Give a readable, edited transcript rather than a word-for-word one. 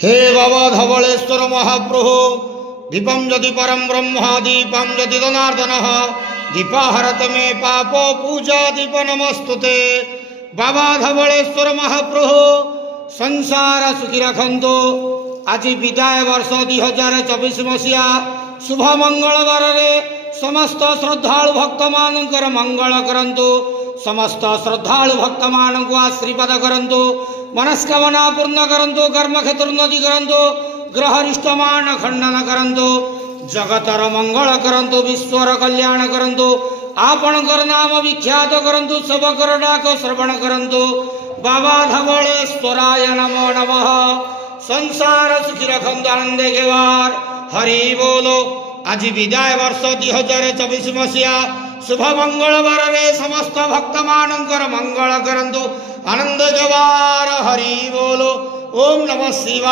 हे बाबा धवलेश्वर महाप्रभु दीपम यदि परम ब्रह्म दीपम यदि जनार्दन दीपाहरत मे पाप पूजा दीप नमस्तुते। बाबा धवलेश्वर महाप्रभु संसार सुखी रखंतु। आज विदाय वर्ष 2024 मसीहा शुभ मंगलवार समस्त श्रद्धालु भक्त मानकर मंगल करंतु। समस्त श्रद्धालु भक्त मान को आशीर्वाद करंतु। मनस्कामना पूर्ण करंतु। कर्म क्षेत्र उन्नति करंतु। ग्रहरिष्टमान खंडन करंतु। जगतर मंगल करंतु। विश्वर कल्याण करंतु। आपणकर नाम विख्यात करंतु। सबकर डाक श्रवण करंतु। बाबा धवलेश्वराय नमो नमः। संसार सुखी रखंतु आनंद केवार हरि बोलो। आज विदाय वर्ष 2024 मसीहा शुभ मंगलवार समस्त भक्त मानकर मंगल करंतु आनंद केवार हरि बोलो। ओम नमः शिवाय।